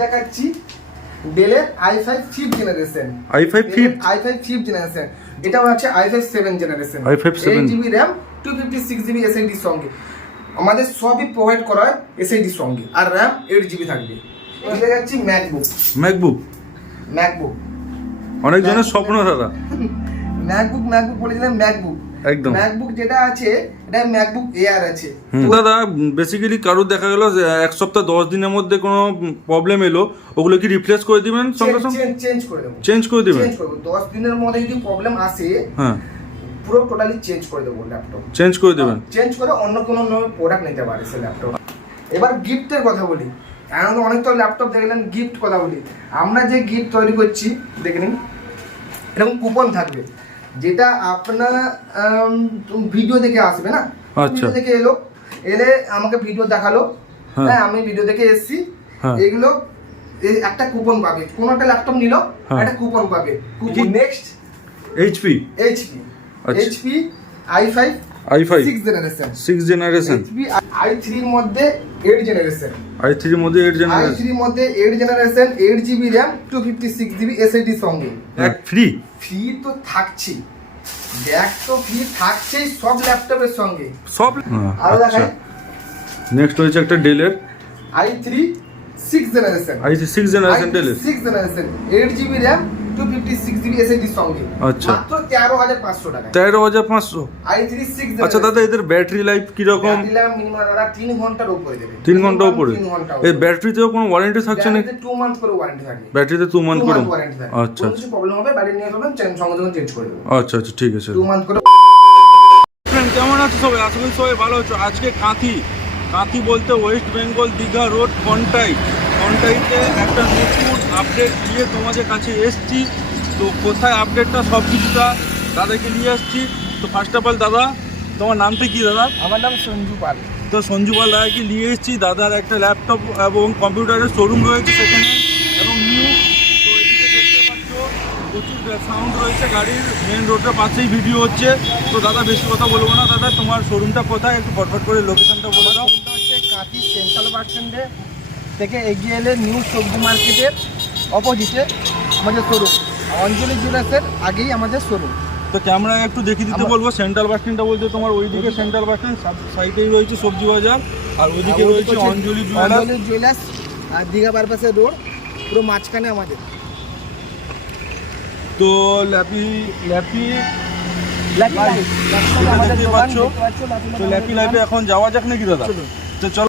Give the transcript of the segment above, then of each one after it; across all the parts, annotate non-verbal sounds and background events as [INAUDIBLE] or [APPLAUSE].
দেখাচ্ছি। ডেলের I five fifth generation I five fifth I five fifth generation এটা হচ্ছে I five seven generation i5 7 eight GB RAM two fifty six GB এসআইডির সঙ্গে আমাদের সবই provide করা হয় এসআইডির সঙ্গে আর র্যাম এইট জিবি থাকবে। এটা দেখাচ্ছি ম্যাকবুক ম্যাকবুক ম্যাকবুক অনেক জনের স্বপ্ন দাদা। [LAUGHS] ম্যাকবুক ম্যাকবুক বলেছিলাম ম্যাকবুক একদম। ম্যাকবুক যেটা আছে এটা ম্যাকবুক এয়ার আছে। দাদা বেসিক্যালি কারোর দেখা গেল এক সপ্তাহ দশ দিনের মধ্যে কোনো প্রবলেম এলো ওগুলো কি রিপ্লেস করে দিবেন সঙ্গে সঙ্গে? চেঞ্জ করে দেবো। চেঞ্জ করে দিবেন? চেঞ্জ করব। দশ দিনের মধ্যে যদি প্রবলেম আসে হ্যাঁ। পুরো টোটালি চেঞ্জ করে দেবো ল্যাপটপ চেঞ্জ করে দেবেন? চেঞ্জ করে অন্য কোনো প্রোডাক্ট নিতে পারে সে ল্যাপটপ এবার গিফটের কথা বলি। এখন অনেক তো ল্যাপটপ দেখলেন গিফট কথা বলি। আমরা যে গিফট তৈরি করছি দেখে নিন এরকম কুপন থাকবে। যেটা আপনার ভিডিও দেখে আসবে না? আচ্ছা। ভিডিও দেখে এলো। এলে আমাকে ভিডিও দেখাল। হ্যাঁ। হ্যাঁ আমি ভিডিও দেখে এসেছি। হ্যাঁ। এগুলো একটা কুপন পাবে। কোন একটা ল্যাপটপ নিল হ্যাঁ। একটা কুপন পাবে। কুপন নেক্সট এইচপি এইচপি আচ্ছা। HP I five I five six generation six generation I থ্রির মধ্যে এইট জেনারেশন আই থ্রির মধ্যে এইট আই থ্রির মধ্যে eight generation eight GB RAM two fifty six GB এসআইডির সঙ্গে। ফ্রি ফ্রি তো থাকছি ব্যাগ তো ফ্রি থাকছেই সব ল্যাপটপের সঙ্গে। সব আরও আচ্ছা। দেখাই। নেক্সট হয়েছে একটা ডেলের I three six generation I three six generation ডেলের six generation eight GB RAM two fifty six GB এসআইডির সঙ্গে আচ্ছা। মাত্র তেরো হাজার পাঁচশো টাকা তেরো হাজার পাঁচশো? আই থ্রি সিক্স আচ্ছা দাদা এদের ব্যাটারি লাইফ কীরকম? মিনিমাম দাদা তিন ঘণ্টার উপরে দেবে। তিন ঘণ্টা উপরে? তিন ঘণ্টা এই ব্যাটারিতেও কোনো ওয়ারেন্টি থাকছে না টু মান্থ করে ওয়ারেন্টি থাকে। ব্যাটারিতে টু মান্থ করে? আচ্ছা কিছু প্রবলেম হবে বাড়ি নিয়ে যাবেন চেঞ্জ সঙ্গে সঙ্গে চেঞ্জ করে দেবো। আচ্ছা আচ্ছা ঠিক আছে। টু মান্থ করে কেমন আছো সবাই? আশা করি সবাই ভালো আছো। আজকে কাঁথি। কাঁথি বলতে ওয়েস্ট বেঙ্গল দীঘা রোড কন্টাই কন্টাইতে একটা নতুন আপডেট দিয়ে তোমাদের কাছে এসছি। তো কোথায় আপডেটটা সব কিছুটা দাদাকে নিয়ে আসছি। তো ফার্স্ট অফ অল দাদা তোমার নামটা কি দাদা? আমার নাম সঞ্জু পাল। তো সঞ্জু পাল দাদাকে নিয়ে এসেছি। দাদার একটা ল্যাপটপ এবং কম্পিউটারের শোরুম রয়েছে সেখানে এবং নিউ তো এদিকে দেখতে পাচ্ছ প্রচুর সাউন্ড রয়েছে। গাড়ির মেন রোডের পাশেই ভিডিও হচ্ছে। তো দাদা বেশি কথা বলব না। দাদা তোমার শোরুমটা কোথায়? একটু ফটফট করে লোকেশনটা বলে দাও। কাঁথি সেন্ট্রাল বাস স্ট্যান্ডে থেকে এগিয়ে এলে নিউ সবজি মার্কেটের অপোজিটে আমাদের শোরুম অঞ্জলি জুয়েলার্সের আগেই আমাদের শোরুম তো ক্যামেরা একটু দেখিয়ে দিতে বলব সেন্ট্রাল বাস স্ট্যান্ডটা বলতে তোমার ওইদিকে সেন্ট্রাল বাস স্ট্যান্ড সাইডেই রয়েছে সবজি বাজার আর ওইদিকে রয়েছে অঞ্জলি জুয়েলার্স। অঞ্জলি জুয়েলার্স আর দীঘা বাইপাসের রোড পুরো মাঝখানে আমাদের। তো ল্যাপি ল্যাপি ল্যাপি লাইফ। দেখতে পাচ্ছ? তো ল্যাপি লাইফে এখন যাওয়া যাক নাকি দাদা? তো চলো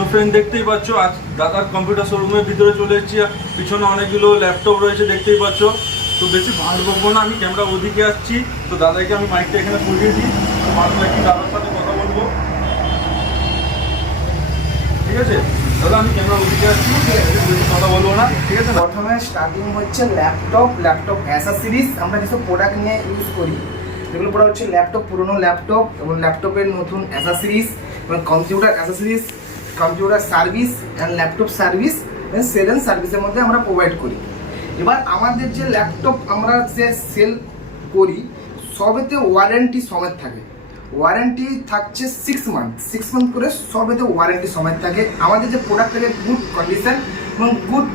সো ফ্রেন্ড দেখতেই পাচ্ছ, আজ দাদার কম্পিউটার শোরুমের ভিতরে চলে এসেছি পিছনে অনেকগুলো ল্যাপটপ রয়েছে, দেখতেই পাচ্ছ। তো বেশি ভালো বলব না, আমি ক্যামেরা ওদিকে আসছি। তো দাদাকে আমি মাইকটা এখানে পরিয়ে দিই। তো মাত্র একটু দাদার সাথে কথা বলব। ঠিক আছে? দাদা, আমি ক্যামেরা ওদিকে আসছি। বেশি কথা বলব না, ঠিক আছে প্রথমে স্টার্টিং হচ্ছে ল্যাপটপ ল্যাপটপ অ্যাসাসিরিজ আমরা যেসব প্রোডাক্ট নিয়ে ইউজ করি, যেগুলো প্রোডাক্ট হচ্ছে ল্যাপটপ পুরনো ল্যাপটপ এবং ল্যাপটপের নতুন অ্যাসাসিরিজ এবং computer accessories computer service and laptop service sale সার্ভিসের মধ্যে আমরা প্রোভাইড করি। এবার আমাদের যে ল্যাপটপ আমরা যে সেল করি সবেতে ওয়ারেন্টি সমেত থাকে। ওয়ারেন্টি থাকছে সিক্স মান্থ সিক্স মান্থ করে সবেতে ওয়ারেন্টি সমেত থাকে। আমাদের যে প্রোডাক্ট থাকে গুড কন্ডিশন এবং গুড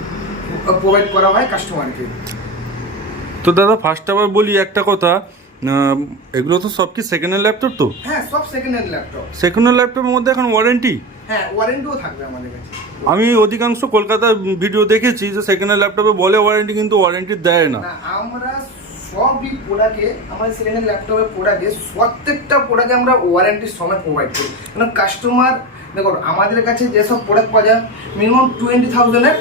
প্রোভাইড করা হয় কাস্টমারকে তো দাদা ফার্স্ট আবার বলি একটা কথা এগুলো তো সব কি সেকেন্ড হ্যান্ড ল্যাপটপ তো? হ্যাঁ সব second hand laptop second hand ল্যাপটপের মধ্যে এখন ওয়ারেন্টি হ্যাঁ ওয়ারেন্টিও থাকবে আমাদের কাছে। আমি অধিকাংশ কলকাতার ভিডিও দেখেছি যে সেকেন্ড হ্যান্ড ল্যাপটপে বলে ওয়ারেন্টি কিন্তু ওয়ারেন্টি দেয় না। আমরা সবই প্রোডাক্টে আমাদের সেকেন্ড হ্যান্ড ল্যাপটপের প্রোডাক্টে প্রত্যেকটা প্রোডাক্টে আমরা ওয়ারেন্টির সময় প্রোভাইড করি। কারণ কাস্টমার দেখো আমাদের কাছে যেসব প্রোডাক্ট পাওয়া যায় মিনিমাম টোয়েন্টি থাউজেন্ডের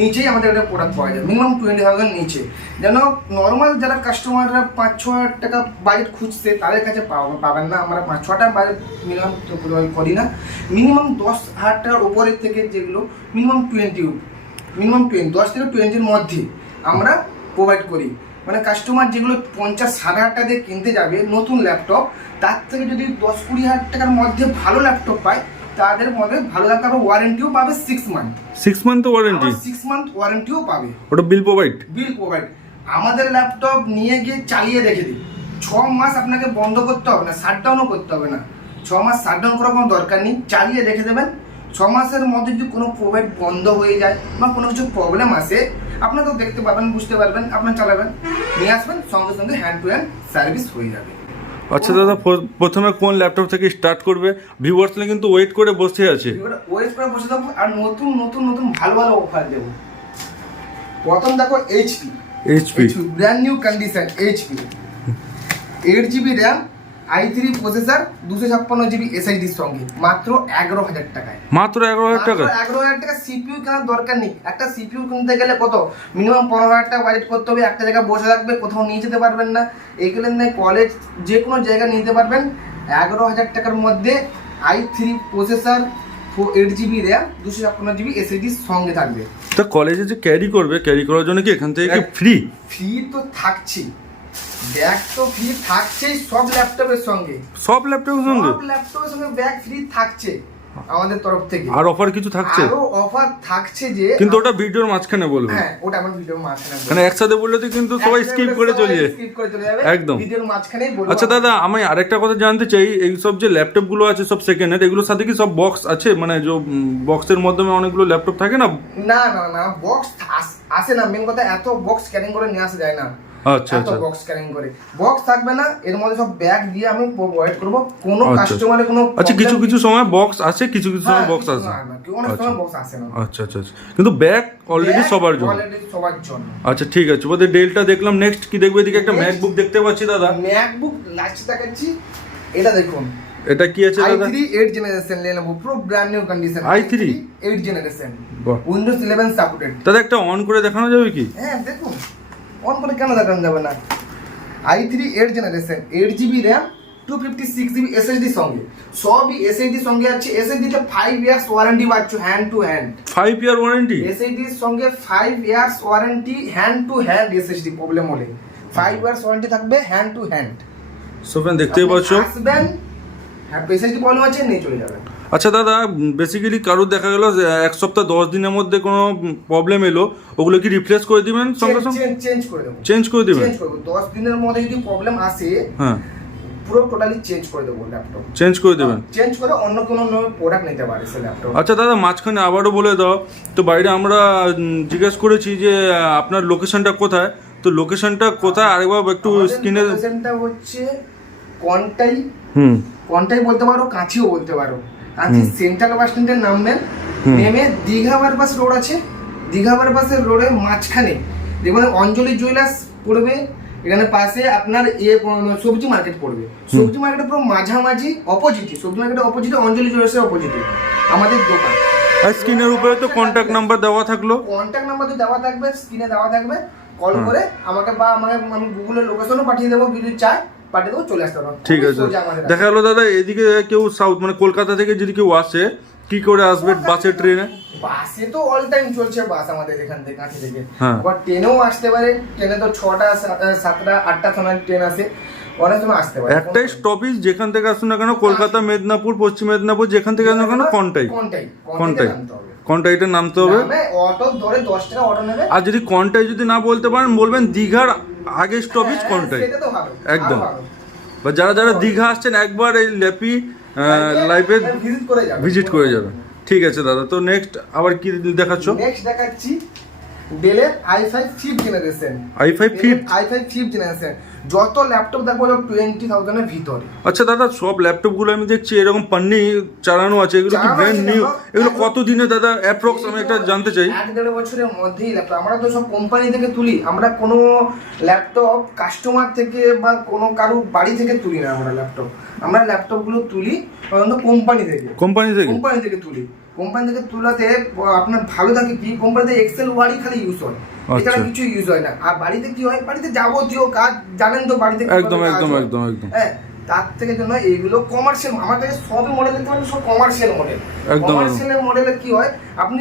নিচেই আমাদের একটা প্রোডাক্ট পাওয়া যায়। মিনিমাম টোয়েন্টি থাউজেন্ড নিচে। যেন নর্মাল যারা কাস্টমাররা পাঁচ, ছ হাজার টাকা বাজেট খুঁজছে, তাদের কাছে পাবেন না। আমরা পাঁচ ছটা বাজেট মিনিমাম করি না। মিনিমাম দশ হাজার টাকার উপরের থেকে যেগুলো মিনিমাম টোয়েন্টি মিনিমাম টোয়েন্টি দশ থেকে টোয়েন্টির মধ্যে আমরা প্রোভাইড করি। মানে কাস্টমার যেগুলো পঞ্চাশ, ষাট হাজার টাকা দিয়ে কিনতে যাবে, নতুন ল্যাপটপ তার থেকে যদি দশ কুড়ি হাজার টাকার মধ্যে ভালো ল্যাপটপ পায় তাদের মধ্যে ভালো ল্যাপটপ ওয়ারেন্টিও পাবে six month six month warranty six month ওয়ারেন্টিও পাবে। ওটা বিল প্রোভাইড বিল প্রোভাইড আমাদের ল্যাপটপ নিয়ে গিয়ে চালিয়ে রেখে দিই ছ মাস আপনাকে বন্ধ করতে হবে না শাটডাউনও করতে হবে না। ছ মাস শাটডাউন করার কোনো দরকার নেই চালিয়ে রেখে দেবেন। ছ মাসের মধ্যে যদি কোনো প্রোভাইড বন্ধ হয়ে যায় বা কোনো কিছু প্রবলেম আসে আপনারা তো দেখতে পাবেন বুঝতে পারবেন আপনার চালাবেন। নিয়ে আসবেন সঙ্গে সঙ্গে হ্যান্ড টু হ্যান্ড সার্ভিস হয়ে যাবে। আচ্ছা দাদা প্রথমে কোন ল্যাপটপ থেকে স্টার্ট করবে? ভিউয়ার্সরা কিন্তু ওয়েট করে বসে আছে। ওয়েট করে বসে থাকব আর নতুন নতুন নতুন ভালো ভালো অফার দেবো। প্রথম দেখো HP HP brand new condition HP eight GB RAM I three processor দুশো ছাপ্পান্ন জিবি এসআইডির সঙ্গে মাত্র এগারো হাজার টাকায়। মাত্র এগারো হাজার টাকা? এগারো হাজার টাকা সিপিইউ কেনার দরকার নেই। একটা সিপিইউ কিনতে গেলে কত? মিনিমাম পনেরো হাজার টাকা বাজেট করতে হবে একটা জায়গায় বসে থাকবে কোথাও নিয়ে যেতে পারবেন না। এগুলো নিয়ে কলেজ যে কোনো জায়গায় নিতে পারবেন। এগারো হাজার টাকার মধ্যে I three processor eight GB RAM দুশো ছাপ্পান্ন জিবি এসআইডির সঙ্গে থাকবে। তা কলেজে যে ক্যারি করবে ক্যারি করার জন্য কি এখান থেকে ফ্রি ফ্রি তো থাকছেই। ব্যাগ তো ফ্রি থাকছেই সব ল্যাপটপের সঙ্গে। সব ল্যাপটপের সঙ্গে? সব ল্যাপটপের সঙ্গে ব্যাগ ফ্রি থাকছে আমাদের তরফ থেকে। আর অফার কিছু থাকছে? আরও অফার থাকছে যে কিন্তু ওটা ভিডিওর মাঝখানে বলবে। হ্যাঁ ওটা আমার ভিডিওর মাঝখানে বলব। মানে একসাথে বললে তো কিন্তু সবাই স্কিপ করে চলে যায়। skip করে চলে যাবে। একদম। ভিডিওর মাঝখানেই বলব আচ্ছা দাদা আমি আরেকটা কথা জানতে চাই। এই সব যে ল্যাপটপগুলো আছে সব সেকেন্ড হ্যান্ড এগুলোর সাথে কি সব বক্স আছে? মানে যে বক্সের মাধ্যমে অনেকগুলো ল্যাপটপ থাকে না? না না না বক্স আসে না। মেন কথা এত বক্স ক্যারিং করে নিয়ে আসা যায় না। আচ্ছা আচ্ছা। বক্স ক্যারিং করে। বক্স থাকবে না এর মধ্যে সব ব্যাগ দিয়ে আমি প্রোভাইড করব। কোনো আচ্ছা। কোনো আচ্ছা কিছু কিছু সময় বক্স আছে কিছু কিছু সময় হ্যাঁ, বক্স আছে। না, না, অনেক সময় আচ্ছা। বক্স আসে না। আচ্ছা আচ্ছা আচ্ছা। কিন্তু ব্যাগ অলরেডি Bag সবার জন্য। already সবার জন্য। আচ্ছা ঠিক আছে। ওদের ডেলটা দেখলাম। নেক্সট কি দেখব এদিকে? একটা ম্যাকবুক দেখতে পাচ্ছি দাদা। ম্যাকবুক লাস্ট দেখাচ্ছি। এটা দেখুন। এটা কি আছে দাদা? থ্রি এইট জেনারেশন লেনোভো পুরো brand new condition i3? Eight generation বাহ। উইন্ডোজ ইলেভেন সাপোর্টেড দাদা একটা অন করে দেখানো যাবে কি? হ্যাঁ দেখুন। অন করে কেন দেখানো যাবে না? I three eight generation eight GB RAM two fifty six GB SSD সঙ্গে। সবই এসএসডি সঙ্গে আছে। এসএসডিতে ফাইভ ইয়ার্স ওয়ারেন্টি পাচ্ছ hand to hand five year warranty এসএসডির সঙ্গে five years warranty hand to hand SSD problem হলে। ফাইভ ইয়ার্স ওয়ারেন্টি থাকবে hand to hand so friend দেখতেই পাচ্ছ? আসবেন হ্যাঁ এসএসডি প্রবলেম আছে নিয়ে চলে যাবেন। আচ্ছা দাদা বেসিক্যালি কারোর দেখা গেল এক সপ্তাহ দশ দিনের মধ্যে কোনো প্রবলেম এলো ওগুলো কি রিপ্লেস করে দিবেন সঙ্গে সঙ্গে? চেঞ্জ করে দেবো। চেঞ্জ করে দিবেন? চেঞ্জ করব। দশ দিনের মধ্যে যদি প্রবলেম আসে হ্যাঁ। পুরো টোটালি চেঞ্জ করে দেবো ল্যাপটপ চেঞ্জ করে দেবেন? চেঞ্জ করে অন্য কোনো প্রোডাক্ট নিতে পারে সে ল্যাপটপ আচ্ছা দাদা মাঝখানে আবারও বলে দাও তো বাইরে আমরা জিজ্ঞেস করেছি যে আপনার লোকেশনটা কোথায়? তো লোকেশনটা কোথায়? আরেকবার একটু স্ক্রিনে লোকেশনটা হচ্ছে কন্টাই। হুম। কন্টাই বলতে পারো কাঁচিও বলতে পারো। কাঁচি সেন্ট্রাল বাস স্ট্যান্ডের নামবেন। নেমে দীঘা বাইপাস রোড আছে। দীঘা বাইপাসের রোডের মাঝখানে দেখবেন অঞ্জলি জুয়েলার্স পড়বে। এখানে পাশে আপনার ইয়ে সবজি মার্কেট পড়বে। সবজি মার্কেটের পুরো মাঝামাঝি অপোজিটে সবজি মার্কেটের অপোজিটে অঞ্জলি জুয়েলার্সের অপোজিটে আমাদের দোকান। আর স্ক্রিনের উপরে তো কন্ট্যাক্ট নাম্বার দেওয়া থাকল। কন্ট্যাক্ট নাম্বার তো দেওয়া থাকবে স্ক্রিনে দেওয়া থাকবে। কল করে আমাকে বা আমাকে আমি গুগলের লোকেশনও পাঠিয়ে দেবো যদি চাই পাঠিয়ে দেবো চলে আসতে পারব। ঠিক আছে। দেখা গেলো দাদা এদিকে কেউ সাউথ মানে কলকাতা থেকে যদি কেউ আসে কি করে আসবে বাসে ট্রেনে বাসে তো অল টাইম চলছে বাস আমাদের এখান থেকে কাছে থেকে। হ্যাঁ। আবার ট্রেনেও আসতে পারে ট্রেনে তো ছটা সাতটা আটটা সময় ট্রেন আসে একটাই স্টপেজ যেখান থেকে আসুন না কেন কলকাতা মেদিনীপুর পশ্চিম মেদিনীপুর যেখান থেকে আসুন না কেন কন্টাই কন্টাই কন্টাই হবে নামতে হবে? অটো ধরে দশ টাকা অটো নেবে। আর যদি কন্টাই যদি না বলতে পারেন বলবেন দীঘার আগে স্টপেজ ভালো একদম। বা যারা যারা দীঘা আসছেন একবার এই ল্যাপি লাইফে ভিজিট করে যাবে ভিজিট করে যাবেন। ঠিক আছে দাদা তো নেক্সট আবার কি দেখাচ্ছ? নেক্সট দেখাচ্ছি ডেলের I five fifth generation I five fifth I five fifth generation যত ল্যাপটপ দেখব সব টোয়েন্টি থাউজেন্ডের ভিতরে। আচ্ছা দাদা সব ল্যাপটপগুলো আমি দেখছি এরকম পান্নি চালানো আছে এগুলো কি ব্র্যান্ড নিউ এগুলো কত দিনে দাদা অ্যাপ্রক্স আমি একটা জানতে চাই। এক দেড় বছরের মধ্যেই ল্যাপটপ আমরা তো সব কোম্পানি থেকে তুলি আমরা কোনো ল্যাপটপ কাস্টমার থেকে বা কোনো কারও বাড়ি থেকে তুলি না আমরা ল্যাপটপ আমরা ল্যাপটপগুলো তুলি কোম্পানি থেকে। কোম্পানি থেকে? কোম্পানি থেকে তুলি। কোম্পানি থেকে তুলাতে আপনার ভালো থাকে কি? কোম্পানিতে এক্সেল ওয়ার্ডই খালি ইউজ হয়। এছাড়া আচ্ছা। কিছু ইউজ হয় না। আর বাড়িতে কি হয়? বাড়িতে যাবতীয় কাজ জানেন তো বাড়িতে একদম একদম একদম একদম। হ্যাঁ তার থেকে জন্য এইগুলো কমার্শিয়াল আমার কাছে সবই মডেল দেখতে পারেন সব কমার্শিয়াল মডেল। কমার্শিয়াল মডেলে কি হয়? আপনি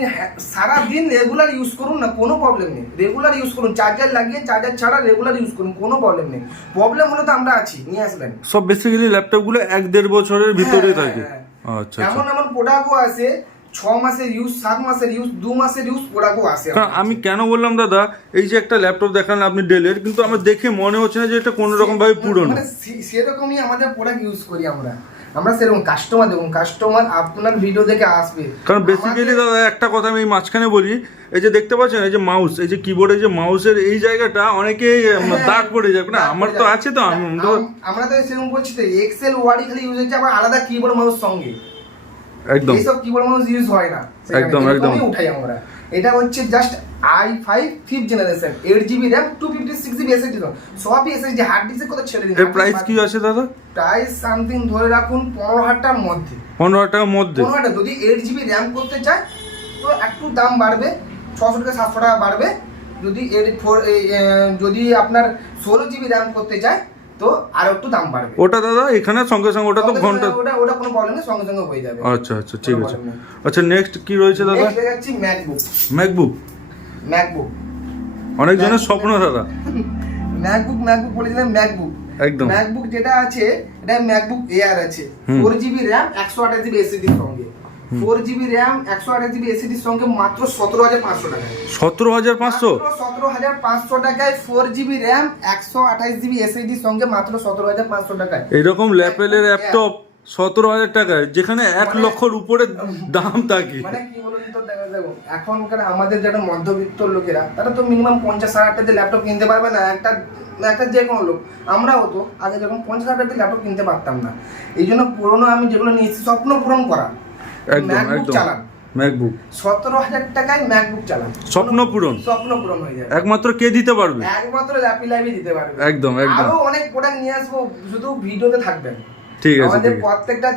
সারা দিন রেগুলার ইউজ করুন না কোনো প্রবলেম নেই। রেগুলার ইউজ করুন চার্জার লাগিয়ে চার্জার ছাড়া রেগুলার ইউজ করুন কোনো প্রবলেম নেই। প্রবলেম হলে তো আমরা আছি নিয়ে আসবেন সব বেসিক্যালি ল্যাপটপগুলো এক দেড় বছরের ভিতরে হ্যাঁ, থাকে। হ্যাঁ, আচ্ছা এমন আচ্ছা এমন প্রোডাক্টও আছে ছ মাসের ইউজ সাত মাসের ইউজ দু মাসের ইউজ কারণ আমি কেন বললাম দাদা? এই যে একটা ল্যাপটপ দেখালেন আপনি ডেলের কিন্তু আমার দেখে মনে হচ্ছে না যে এটা কোনো রকম ভাবে পুরনো। মানে সেরকমই আমাদের প্রোডাক্ট ইউজ করি আমরা। আমরা সেরকম কাস্টমার দেখুন কাস্টমার আপনার ভিডিও দেখে আসবে। কারণ বেসিক্যালি দাদা একটা কথা আমি মাঝখানে বলি এই যে দেখতে পাচ্ছেন এই যে মাউস এই যে কিবোর্ডে যে মাউসের এই জায়গাটা অনেকেই হ্যাঁ, দাগ পড়ে যাবে না আমার তো আছে তো আমি তো আমরা তো সেরকম বলছি তো এক্সেল ওয়ার্ডই খালি ইউজ হচ্ছে আবার আলাদা কিবোর্ড মাউস সঙ্গে। একদম। এইসব কিবোর্ড মাউস ইউজ হয় না। একদম, একদম। উঠাই আমরা। এটা হচ্ছে just I five fifth generation eight GB RAM two fifty six GB SSD সবই এসএসডি হার্ড ডিস্কের কথা ছেড়ে দিন। এর প্রাইস কি আছে দাদা? প্রাইস সামথিং ধরে রাখুন পনেরো হাজার মধ্যে। পনেরো হাজার টাকার মধ্যে। পনেরো হাজার যদি এইট জিবি র্যাম করতে চায় তো একটু দাম বাড়বে। ছশো থেকে সাতশো টাকা বাড়বে। যদি এইট ফোর যদি আপনার ষোলো জিবি র্যাম করতে চায় তো আরও একটু দাম বাড়বে। ওটা দাদা এখানে সঙ্গে সঙ্গে ওটা তো ঘণ্টা ওটা ওটা কোনো প্রবলেম নেই সঙ্গে সঙ্গে হয়ে যাবে। আচ্ছা আচ্ছা ঠিক আছে। আচ্ছা নেক্সট কি রয়েছে দাদা? নেক্সট দেখাচ্ছি ম্যাকবুক ম্যাকবুক ম্যাকবুক অনেক জনের স্বপ্ন দাদা। ম্যাকবুক ম্যাকবুক বলেছিলাম ম্যাকবুক একদম। ম্যাকবুক যেটা আছে এটা ম্যাকবুক এয়ার আছে। ফোর জিবি র্যাম একশো আঠাশ জিবি এসিডির সঙ্গে। ফোর জিবি র্যাম একশো আঠাশ জিবি এসিডির সঙ্গে মাত্র সতেরো হাজার পাঁচশো টাকা সতেরো হাজার পাঁচশো? সতেরো হাজার পাঁচশো টাকায় ফোর জিবি র্যাম একশো আঠাশ জিবি এসএসডির সঙ্গে মাত্র সতেরো হাজার পাঁচশো টাকায়। এইরকম ল্যাপেলের ল্যাপটপ সতেরো হাজার টাকায় যেখানে এক মানে- লক্ষর উপরে দাম থাকে। মানে কি বলুন তো দেখা দেখো এখনকার আমাদের যারা মধ্যবিত্ত লোকেরা তারা তো মিনিমাম পঞ্চাশ হাজার টাকা ল্যাপটপ কিনতে পারবে না। একটা একটা যে কোনো লোক আমরাও তো আগে যখন পঞ্চাশ হাজার টাকা ল্যাপটপ কিনতে পারতাম না। এই জন্য পুরোনো আমি যেগুলো নিয়েছি স্বপ্ন পূরণ করা। একদম একদম। চালান। ম্যাকবুক সতেরো হাজার টাকায় ম্যাকবুক চালান। স্বপ্ন পূরণ। স্বপ্ন পূরণ হয়ে যাবে। একমাত্র কে দিতে পারবে? একমাত্র ল্যাপি লাইভে দিতে পারবে। একদম, একদম। আরও অনেক প্রোডাক্ট নিয়ে আসব শুধু ভিডিওতে থাকবেন। ঠিক আছে আমাদের প্রত্যেকটা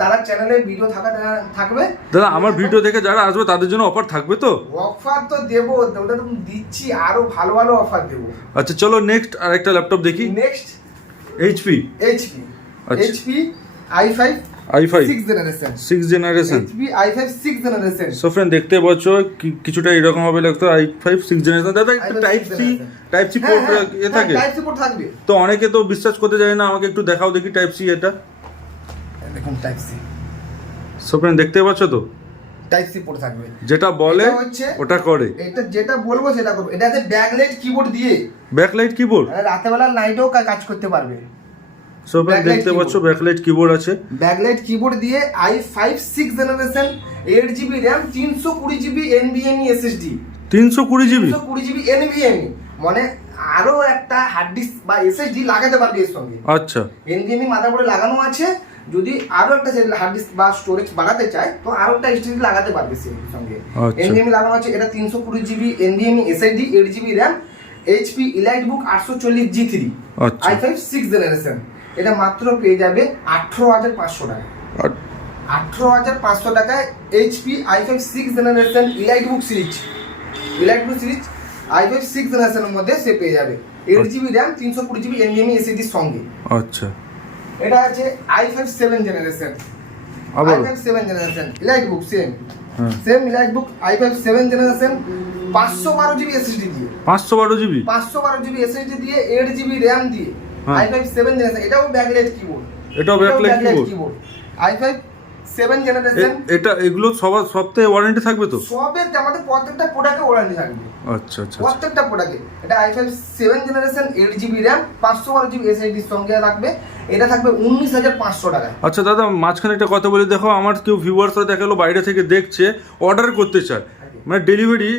দাদার চ্যানেলে ভিডিও থাকা থাকবে। দাদা আমার ভিডিও দেখে যারা আসবে তাদের জন্য অফার থাকবে তো? অফার তো দেবো ওটা তো দিচ্ছি আরও ভালো ভালো অফার দেবো। আচ্ছা চলো নেক্সট আর একটা ল্যাপটপ দেখি next HP HP. HP I five I five six generation six generation HP I five six generation so friend দেখতে পাচ্ছ কিছুটা এরকম হবে লাগতো আই ফাইভ সিক্স জেনারেশন দাদা i5 type C type C port এ থাকে? টাইপ থাকবে। তো অনেকে তো বিশ্বাস করতে যায় না আমাকে একটু দেখাও দেখি টাইপ সি এটা। দেখুন টাইপ সি সো ফ্রেন্ড দেখতে পাচ্ছ তো? টাইপ সি পোর্ট থাকবে। যেটা বলে ওটা করে। এটা যেটা বলব সেটা করব। এটা আছে ব্যাকলাইট কিবোর্ড দিয়ে। ব্যাকলাইট কিবোর্ড মানে রাতেবেলা নাইটেও কাজ করতে পারবে। সো ফ্রেন্ড দেখতে পাচ্ছ ব্যাকলাইট কিবোর্ড আছে। ব্যাকলাইট কিবোর্ড দিয়ে I five six generation eight GB RAM তিনশো কুড়ি জিবি এনবিএমই এসএসডি তিনশো কুড়ি জিবি কুড়ি জিবি এনবিএমই মানে আরও একটা হার্ড ডিস্ক বা এসএসডি লাগাতে পারবে এর সঙ্গে। আচ্ছা। এনবিএমই মাদারবোর্ডে লাগানো আছে। যদি আরও একটা হার্ড ডিস্ক বা স্টোরেজ বাড়াতে চায় তো আরও একটা এসএসডি লাগাতে পারবে সে সঙ্গে। আচ্ছা। এনবিএমই লাগানো আছে এটা তিনশো কুড়ি GB এনবিএমই SSD eight GB RAM HP EliteBook আটশো চল্লিশ জি থ্রি আচ্ছা। আই ফাইভ সিক্স জেনারেশন এটা মাত্র পেয়ে যাবে আঠেরো হাজার পাঁচশো টাকা। আঠেরো হাজার পাঁচশো টাকায় HP I five six generation EliteBook series EliteBook series I five six জেনারেশনের মধ্যে সে পেয়ে যাবে। এইট জিবি র্যাম তিনশো কুড়ি জিবি এনভিএমই এসিডির সঙ্গে। আচ্ছা। এটা আছে I five seven generation I five seven generation EliteBook same same EliteBook I five seven generation পাঁচশো বারো জিবি এসএসডি দিয়ে। পাঁচশো বারো জিবি পাঁচশো বারো জিবি এসএসডি দিয়ে এইট জিবি র্যাম দিয়ে। হ্যাঁ। আই ফাইভ সেভেন জেনারেশন এটাও ব্যাকলাইট কিবোর্ড এটাও জেনারেশন এটা এগুলো সপ্তাহে ওয়ারেন্টি থাকবে তো? আমাদের প্রত্যেকটা প্রোডাক্টে ওয়ারেন্টি থাকবে। আচ্ছা আচ্ছা আচ্ছা। প্রত্যেকটা প্রোডাক্টে এটা জেনারেশন জিবি সঙ্গে থাকবে। এটা থাকবে উনিশ হাজার পাঁচশো টাকায়। আচ্ছা দাদা মাঝখানে একটা কথা বলে দেখো আমার কেউ ভিউয়ার্সরা দেখাল বাইরে থেকে দেখছে অর্ডার করতে চায়। মানে ডেলিভারি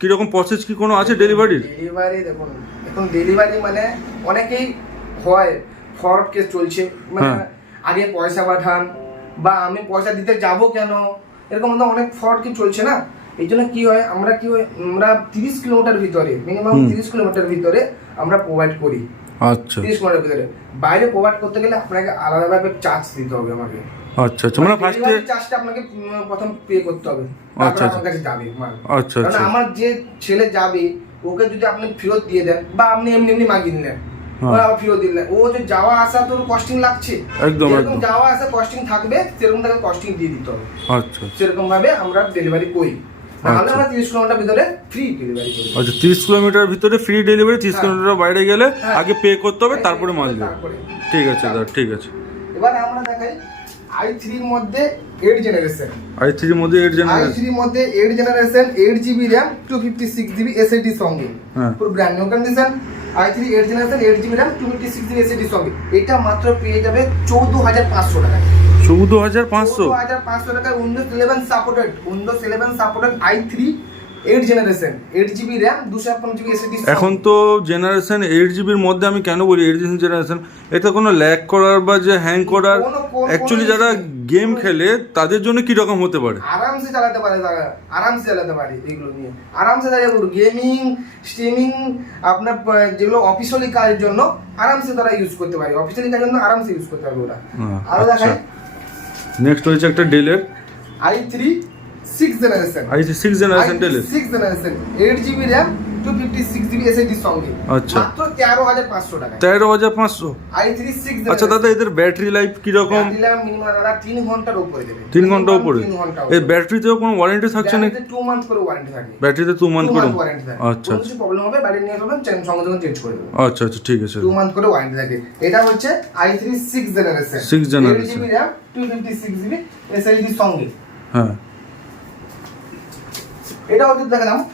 কীরকম প্রসেস কি কোনো আছে ডেলিভারির ডেলিভারি দেখুন। এখন ডেলিভারি মানে অনেকেই হয় ফ্রড কেস চলছে। মানে হ্যাঁ। আগে পয়সা পাঠান বা আমি পয়সা দিতে যাব কেন? এরকম তো অনেক ফ্রড কি চলছে না? এই জন্য কি হয় আমরা কি হয় আমরা তিরিশ কিলোমিটার ভিতরে মিনিমাম তিরিশ কিলোমিটার ভিতরে আমরা প্রোভাইড করি। আচ্ছা। তিরিশ কিলোমিটার ভিতরে। বাইরে প্রোভাইড করতে গেলে আপনাকে আলাদাভাবে চার্জ দিতে হবে আমাকে। আচ্ছা আচ্ছা। মানে ফার্স্টে চার্জটা আপনাকে প্রথম পে করতে হবে। আচ্ছা, আচ্ছা। কাছে যাবে আচ্ছা আচ্ছা। আমার যে ছেলে যাবে ওকে যদি আপনি ফেরত দিয়ে দেন বা আপনি এমনি এমনি মাগিয়ে হ্যাঁ। ওরা আবার ফেরত দিলে। ও যে যাওয়া আসা তোর কস্টিং লাগছে? একদম, একদম। যাওয়া আসা কস্টিং থাকবে সেরকম তাকে কস্টিং দিয়ে দিতে হবে। আচ্ছা সেরকম ভাবে আমরা ডেলিভারি করি। নাহলে আচ্ছা। আমরা তিরিশ কিলোমিটার ভিতরে ফ্রি ডেলিভারি করি। আচ্ছা কিলোমিটার ভিতরে ফ্রি ডেলিভারি হ্যাঁ। কিলোমিটার বাইরে গেলে হ্যাঁ। আগে পে করতে হবে তারপরে মাল দেবে। ঠিক আছে দাদা ঠিক আছে। এবার আমরা দেখাই আই থ্রির মধ্যে এইট জেনারেশন আই থ্রির মধ্যে এইট আই জেনারেশন থ্রির মধ্যে eight generation eight GB RAM two fifty six GB SSD সঙ্গে। হ্যাঁ। পুরো brand new condition I three eight generation eight GB RAM two fifty six GB SSD সঙ্গে এটা মাত্র পেয়ে যাবে চৌদ্দ হাজার পাঁচশো টাকায়। চৌদ্দ হাজার পাঁচশো? হাজার পাঁচশো টাকায় Windows eleven supported Windows eleven supported I three eight generation eight GB RAM দুশো ছাপ্পান্ন জিবি এসএডি এখন তো জেনারেশন এইট জিবির মধ্যে আমি কেন বলি এইট জেনারেশন এটা কোনো ল্যাগ করার বা যে হ্যাং করার অ্যাকচুয়ালি যারা গেম খেলে তাদের জন্য কি রকম হতে পারে? আরামসে চালাতে পারে তারা আরামসে চালাতে পারে এগুলো নিয়ে। আরামসে চালাতে পারে গেমিং স্ট্রিমিং আপনার যেগুলো অফিসিয়ালি কাজের জন্য আরামসে তারা ইউজ করতে পারে। অফিসিয়ালি কাজের জন্য আরামসে ইউজ করতে পারবে ওরা। আরও আচ্ছা। নেক্সট হয়েছে একটা ডেলের I three six generation I six generation six generation eight GB RAM two fifty six GB এসএসডির সঙ্গে আচ্ছা। মাত্র তেরো হাজার পাঁচশো টাকা তেরো হাজার পাঁচশো? আই থ্রি সিক্স আচ্ছা দাদা এদের ব্যাটারি লাইফ কীরকম? মিনিমাম দাদা তিন ঘণ্টার উপরে দেবে। তিন ঘণ্টা উপরে? এই ব্যাটারিতেও কোনো ওয়ারেন্টি থাকছে না টু মান্থ করে ওয়ারেন্টি থাকে। ব্যাটারিতে টু মান্থ করে? আচ্ছা আচ্ছা। কিছু প্রবলেম হবে বাড়ি নিয়ে যাবেন চেঞ্জ সঙ্গে সঙ্গে চেঞ্জ করে দেবো। আচ্ছা আচ্ছা ঠিক আছে। টু মান্থ করে ওয়ারেন্টি থাকে। এটা হচ্ছে I three six generation Six generation. GB RAM two fifty six GB এসএসডির সঙ্গে হ্যাঁ। এটা হচ্ছে দেখালাম।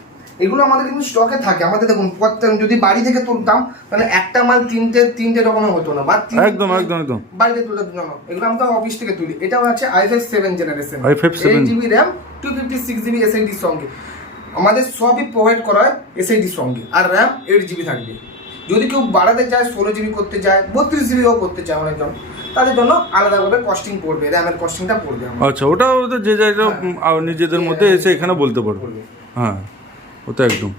এগুলো আমাদের কিন্তু স্টকে থাকে। আমাদের দেখুন প্রত্যেক যদি বাড়ি থেকে তুলতাম তাহলে একটা মাল তিনটে তিনটে রকমের হতো না। বা একদম, একদম, একদম। বাড়িতে তুলতে দিতাম। না। এগুলো আমরা অফিস থেকে তুলি। এটা হচ্ছে I five seven generation i5 7 GB RAM two fifty six GB এসআইডির সঙ্গে। আমাদের সবই প্রোভাইড করা হয় এসআইডির সঙ্গে। আর র্যাম এইট জিবি থাকবে। যদি কেউ বাড়াতে চায় ষোলো জিবি করতে চায় বত্রিশ জিবিও করতে চায় অনেকজন। তাদের জন্য আলাদাভাবে কস্টিং পড়বে র্যামের কস্টিংটা পড়বে আচ্ছা ওটা ওদের যে হোক, হ্যাঁ। নিজেদের মধ্যে এসে এখানে বলতে পারব। হ্যাঁ ওটা একদম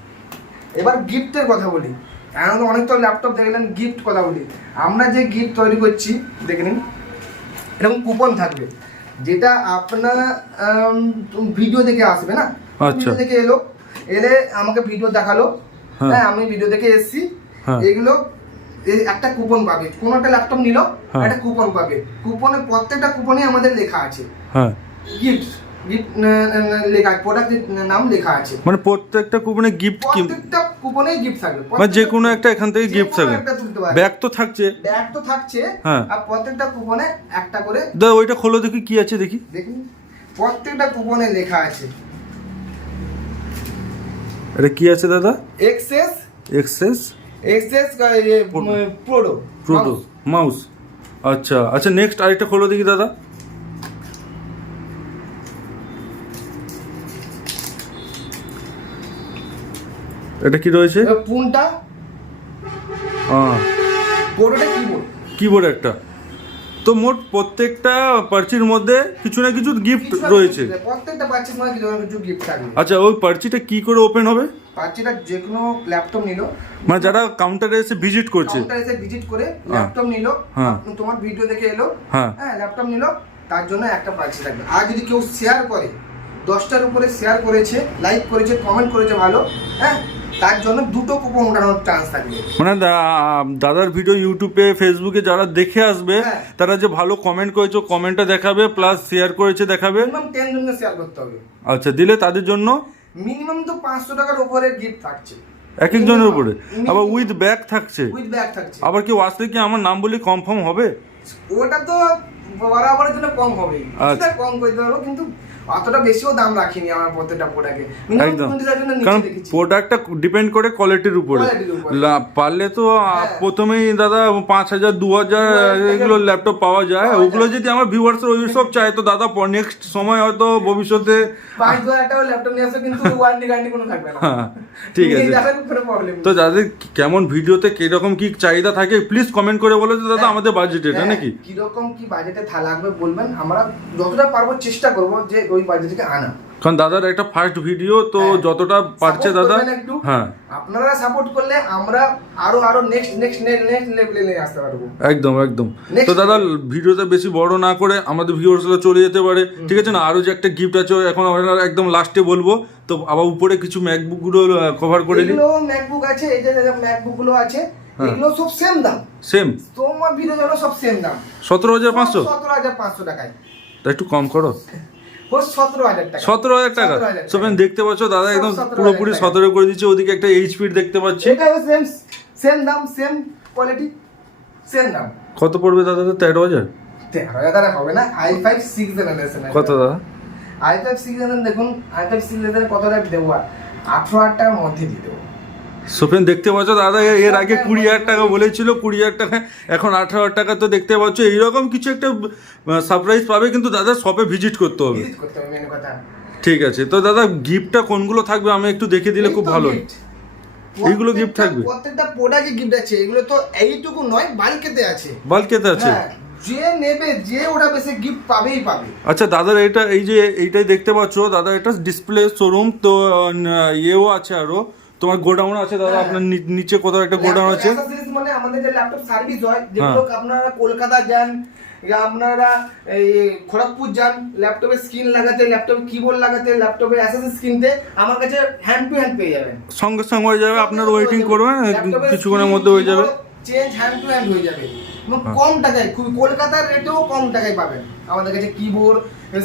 এবার গিফটের কথা বলি এখন অনেক তো ল্যাপটপ দেখলেন গিফট কথা বলি আমরা যে গিফট তৈরি করছি দেখে নিন এরকম কুপন থাকবে যেটা আপনার ভিডিও দেখে আসবে না আচ্ছা। ভিডিও দেখে এলো এলে আমাকে ভিডিও দেখাল হ্যাঁ। হ্যাঁ আমি ভিডিও দেখে এসেছি হ্যাঁ। এগুলো একটা কুপন পাবে। কোনো একটা ল্যাপটপ নিল হ্যাঁ। একটা কুপন পাবে। কুপনে প্রত্যেকটা কুপনে আমাদের লেখা আছে। হ্যাঁ। গিফট গিফট লেখা প্রোডাক্টের নাম লেখা আছে। মানে প্রত্যেকটা কুপনে গিফট কি প্রত্যেকটা কুপনেই গিফট থাকবে। মানে যে কোনো একটা এখান থেকে গিফট থাকবে। ব্যাগ তো থাকছে। ব্যাগ তো থাকছে। হ্যাঁ। আর প্রত্যেকটা কুপনে একটা করে দাদা ওইটা খোলো দেখি কি আছে দেখি। দেখুন প্রত্যেকটা কুপনে লেখা আছে। এটা কি আছে দাদা? এক্সেস এক্সেস এক্সেস প্রোডো প্রোডো মাউস আচ্ছা আচ্ছা নেক্সট আরেকটা খোলো দেখি দাদা। এটা কি রয়েছে? পুনটা। হ্যাঁ প্রোডোটা কিবোর্ড কিবোর্ড একটা। তো মোট প্রত্যেকটা পার্চির মধ্যে কিছু না কিছু গিফট রয়েছে। প্রত্যেকটা পার্চির সময় কিছু না কিছু গিফট থাকবে। আচ্ছা ওই পার্চিটা কি করে ওপেন হবে? পার্চিটা যে কোনো ল্যাপটপ নিল। মানে যারা কাউন্টারে এসে ভিজিট করছে। কাউন্টার এসে ভিজিট করে ল্যাপটপ নিল। হ্যাঁ। তোমার ভিডিও দেখে এলো। হ্যাঁ। হ্যাঁ ল্যাপটপ নিল। তার জন্য একটা পার্চি থাকবে। আর যদি কেউ শেয়ার করে দশটার উপরে শেয়ার করেছে লাইক করেছে কমেন্ট করেছে ভালো হ্যাঁ তার জন্য দুটো কুপন ওঠানোর চান্স থাকবে। মানে দাদার ভিডিও ইউটিউবে ফেসবুকে যারা দেখে আসবে হ্যাঁ। তারা যে ভালো কমেন্ট করেছে কমেন্টটা দেখাবে প্লাস শেয়ার করেছে দেখাবে। মিনিমাম টেন জনকে শেয়ার করতে হবে। আচ্ছা দিলে তাদের জন্য? মিনিমাম তো পাঁচশো টাকার উপরে গিফট থাকছে। এক একজনের উপরে? আবার উইথ ব্যাগ থাকছে? উইথ ব্যাগ থাকছে। আবার কেউ আসলে কি আমার নাম বলে কনফার্ম হবে? ওটা তো বরাবরের জন্য কম হবে। আচ্ছা। কম করতে পারব কিন্তু অতটা বেশিও দাম রাখিনি আমার প্রত্যেকটা প্রোডাক্টে একদম। কারণ প্রোডাক্টটা ডিপেন্ড করে কোয়ালিটির উপরে। পারলে তো হ্যাঁ। প্রথমেই দাদা পাঁচ হাজার দু হাজার এগুলো ল্যাপটপ পাওয়া যায়। ওগুলো যদি আমার ভিউয়ার্স ওই সব চায় তো দাদা নেক্সট সময় হয়তো ভবিষ্যতে পাঁচ দু হাজার ল্যাপটপ নিয়ে আসো কিন্তু ওয়ারেন্টি গ্যারান্টি কোনো থাকবে না। হ্যাঁ, ঠিক আছে। তো যাদের কেমন ভিডিওতে কীরকম কি চাহিদা থাকে প্লিজ কমেন্ট করে বলো যে দাদা আমাদের বাজেট এটা নাকি? কীরকম কি বাজেটে লাগবে বলবেন? আমরা যতটা পারব চেষ্টা করব যে ওই বাজেটকে আনা। কারণ দাদার একটা ফার্স্ট ভিডিও তো হ্যাঁ। যতটা পারছে দাদা হ্যাঁ। আপনারা সাপোর্ট করলে আমরা আরও আরও নেক্সট নেক্সট নেক্সট লেভেলে নিয়ে আসতে পারব। একদম একদম। তো দাদা ভিডিওটা বেশি বড় না করে আমাদের ভিউয়ার্সরা চলে যেতে পারে। ঠিক আছে না? আরও যে একটা গিফট আছে এখন আমরা একদম লাস্টে বলব। তো আবার উপরে কিছু ম্যাকবুকগুলো কভার করে এগুলো ম্যাকবুক আছে এই যে ম্যাকবুকগুলো আছে হ্যাঁ। এগুলো সব সেম দাম। সেম তোমার ভিডিও সব সেম দাম। সতেরো হাজার পাঁচশো? সতেরো হাজার পাঁচশো টাকায়। তা একটু কম করো। সতেরো হাজার টাকা। সতেরো হাজার টাকা। 17,000 টাকা। সোফেন দেখতে পাচ্ছ দাদা একদম পুরোপুরি সতেরো করে দিচ্ছে ওদিকে একটা এইচপি দেখতে পাচ্ছি। সেম দাম সেম কোয়ালিটি সেম দাম। কত পড়বে দাদা? তেরো হাজার? তেরো হাজার হবে না আই ফাইভ সিক্স জেনারেশন কত দাদা? আই ফাইভ সিক্স দেখুন আই ফাইভ সিক্স কত টাকা দেবো? আঠেরো হাজার টাকার মধ্যে দিয়ে দেবো। সোফেন দেখতে পাচ্ছ? দাদা এর আগে কুড়ি হাজার টাকা বলেছিল কুড়ি হাজার টাকা এখন আঠারো হাজার টাকা তো দেখতে পাচ্ছ। এইরকম কিছু একটা সারপ্রাইজ পাবে কিন্তু দাদা শপে ভিজিট করতে হবে। ঠিক আছে তো দাদা গিফটটা কোনগুলো থাকবে? আমি একটু দেখে দিলে খুব ভালো। এইগুলো গিফট থাকবে? প্রত্যেকটা প্রোডাক্টে গিফট আছে। এগুলো তো এইটুকু নয় বালকেতে আছে। বালকেতে আছে? হ্যাঁ যে নেবে যে ওটা বেশি গিফট পাবেই পাবে। আচ্ছা দাদার এটা এই যে এইটাই দেখতে পাচ্ছ। দাদা এটা ডিসপ্লে শোরুম তো ইয়েও আছে আরও। তোমার গোডাউন আছে দাদা হ্যাঁ। আপনার নিচে কোথাও একটা গোডাউন আছে? মানে আমাদের যে ল্যাপটপ সার্ভিস হয় হ্যাঁ। যেগুলো আপনারা কলকাতা যান আপনারা এই খড়গপুর যান ল্যাপটপে স্ক্রিন লাগাতে ল্যাপটপে কিবোর্ড লাগাতে ল্যাপটপে অ্যাসেসরিজ কিনতে আমার কাছে হ্যান্ড টু হ্যান্ড পেয়ে যাবেন। সঙ্গে সঙ্গে হয়ে যাবে আপনার ওয়েটিং করবেন কিছুক্ষণের মধ্যে হয়ে যাবে। চেঞ্জ হ্যান্ড টু হ্যান্ড হয়ে যাবে। এবং কম টাকায় খুব কলকাতার রেটেও কম টাকায় পাবেন। আমাদের কাছে কিবোর্ড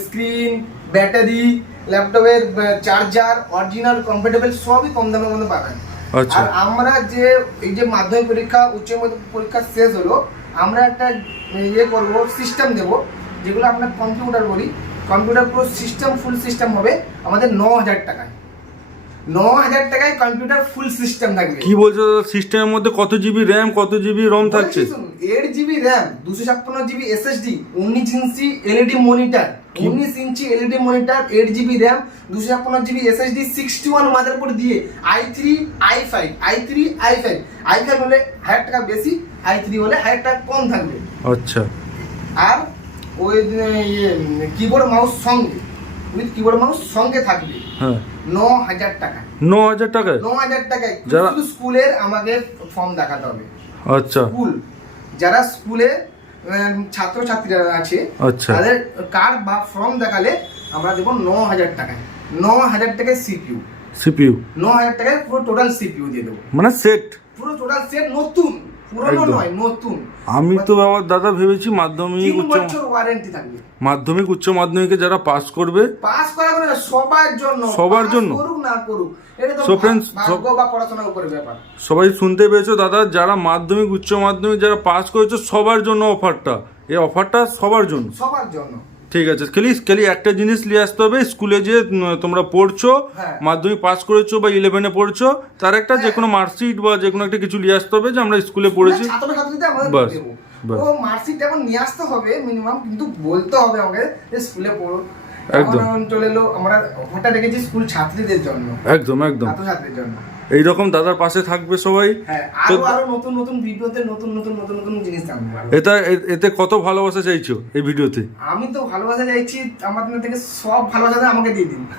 স্ক্রিন ব্যাটারি ল্যাপটপের চার্জার অরিজিনাল কমফোর্টেবল সবই কম দামের মধ্যে পাবেন। আচ্ছা। আর আমরা যে এই যে মাধ্যমিক পরীক্ষা উচ্চ মাধ্যমিক পরীক্ষা শেষ হলো আমরা একটা ইয়ে করব সিস্টেম দেব যেগুলো আমরা কম্পিউটার বলি। কম্পিউটার পুরো সিস্টেম ফুল সিস্টেম হবে আমাদের ন হাজার টাকায়। ন হাজার টাকায় কম্পিউটার ফুল সিস্টেম থাকবে। কি বলছো সিস্টেমের মধ্যে কত জিবি র্যাম কত জিবি রম থাকছে? এইট জিবি র্যাম দুশো ছাপ্পান্ন জিবি এসএসডি উনিশ ইঞ্চি এলইডি মনিটর কি? উনিশ inch LED monitor eight GB RAM দুশো ছাপ্পান্ন GB SSD sixty one motherboard দিয়ে I three I five I three I five I five হলে হাজার টাকা বেশি আই থ্রি হলে হাজার টাকা কম থাকবে। আচ্ছা। আর ওই ইয়ে কিবোর্ড মাউস সঙ্গে উইথ কিবোর্ড মাউস সঙ্গে থাকবে। হ্যাঁ। ন হাজার টাকা। ন হাজার টাকায়? ন হাজার টাকায় যারা- শুধু স্কুলের আমাকে ফর্ম দেখাতে হবে। আচ্ছা। স্কুল। যারা স্কুলে ছাত্র ছাত্রীরা আছে আচ্ছা। তাদের কার্ড বা ফর্ম দেখালে আমরা দেবো ন হাজার টাকায় ন হাজার টাকায় সিপিইউ সিপিইউ ন হাজার টাকায় পুরো টোটাল সিপিইউ দিয়ে দেবো। মানে সেট পুরো টোটাল সেট নতুন। আমি তো বাবা দাদা ভেবেছি মাধ্যমিক উচ্চ মাধ্যমিক উচ্চ মাধ্যমিকে যারা পাস করবে পাস করা সবার জন্য সবার জন্য? না করুক সবাই শুনতে পেয়েছ দাদা যারা মাধ্যমিক উচ্চ মাধ্যমিক যারা পাস করেছ সবার জন্য অফারটা এই অফারটা সবার জন্য। সবার জন্য। ঠিক আছে। খালি খালি একটা জিনিস নিয়ে আসতে হবে স্কুলে যে তোমরা পড়ছো হ্যাঁ। মাধ্যমিক পাস করেছ বা ইলেভেনে পড়ছো তার একটা যে কোনো মার্কশিট বা যে কোনো একটা কিছু নিয়ে আসতে হবে যে আমরা স্কুলে পড়েছি। বাস, বাস। ও মার্কশিট এখন নিয়ে আসতে হবে মিনিমাম কিন্তু বলতে হবে আমাকে যে স্কুলে পড়ো। একদম। এখন চলে এলো আমরা রেখেছি স্কুল ছাত্রীদের জন্য। একদম একদম। জন্য। এইরকম দাদার পাশে থাকবে সবাই। হ্যাঁ নতুন নতুন ভিডিওতে নতুন নতুন নতুন নতুন জিনিস। এটা এতে কত ভালোবাসা চাইছো এই ভিডিওতে? আমি তো ভালোবাসা চাইছি আমাদের থেকে সব ভালোবাসা আমাকে দিয়ে দিন। [LAUGHS]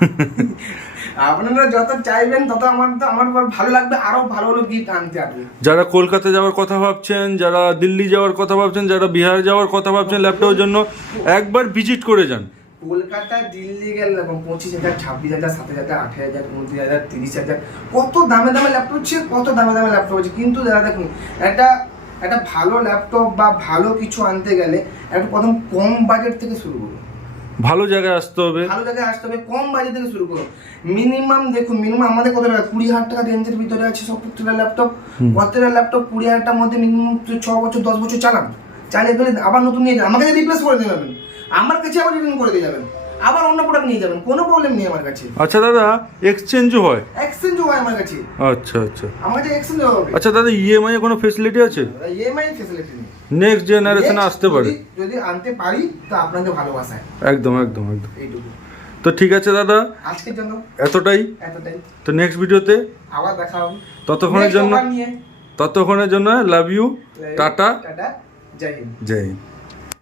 আপনারা যত চাইবেন তত আমার তো আমার ভালো লাগবে আরও ভালো ভালো গিফট আনতে আসবে যারা কলকাতা যাওয়ার কথা ভাবছেন যারা দিল্লি যাওয়ার কথা ভাবছেন যারা বিহার যাওয়ার কথা ভাবছেন ল্যাপটপের জন্য একবার ভিজিট করে যান। কলকাতা দিল্লি গেলে এবং পঁচিশ হাজার ছাব্বিশ হাজার সাত হাজার আঠাশ হাজার উনত্রিশ হাজার তিরিশ হাজার। কত দামে দামে ল্যাপটপ হচ্ছে কত দামে দামে ল্যাপটপ হচ্ছে। কিন্তু দাদা দেখুন একটা একটা ভালো ল্যাপটপ বা ভালো কিছু আনতে গেলে একটা প্রথম কম বাজেট থেকে শুরু করুন। ভালো জায়গায় আসতে হবে। ভালো জায়গায় আসতে হবে কম বাজেট থেকে শুরু করুন। মিনিমাম দেখুন মিনিমাম আমাদের কত টাকা? কুড়ি হাজার টাকা রেঞ্জের ভিতরে আছে সব প্রত্যেকটা ল্যাপটপ প্রত্যেকটা ল্যাপটপ কুড়ি হাজার টাকার মধ্যে মিনিমাম ছ বছর দশ বছর চালান চালিয়ে ফেলে আবার নতুন নিয়ে যান আমার কাছে রিপ্লেস করে দিয়ে যাবেন আমার কাছে আবার রিটার্ন করে দিয়ে যাবেন। আবার অন্য প্রোডাক্ট নিয়ে যাবেন কোনো প্রবলেম নেই আমার কাছে। আচ্ছা দাদা এক্সচেঞ্জও হয়? এক্সচেঞ্জও হয় আমার কাছে। আচ্ছা আচ্ছা। আমার কাছে এক্সচেঞ্জ হবে। আচ্ছা দাদা ইএমআই এ কোনো ফেসিলিটি আছে? ইএমআই ফেসিলিটি নেই। নেক্সট জেনারেশনে আসতে পারে। যদি- আনতে পারি তো আপনাদের ভালোবাসায়। একদম একদম একদম। এইটুকু। তো ঠিক আছে দাদা। আজকের জন্য? এতটাই। এতটাই। তো নেক্সট ভিডিওতে আবার দেখা হবে। ততক্ষণের জন্য ততক্ষণের জন্য love you tata. Tata Joy Hind. Joy Hind.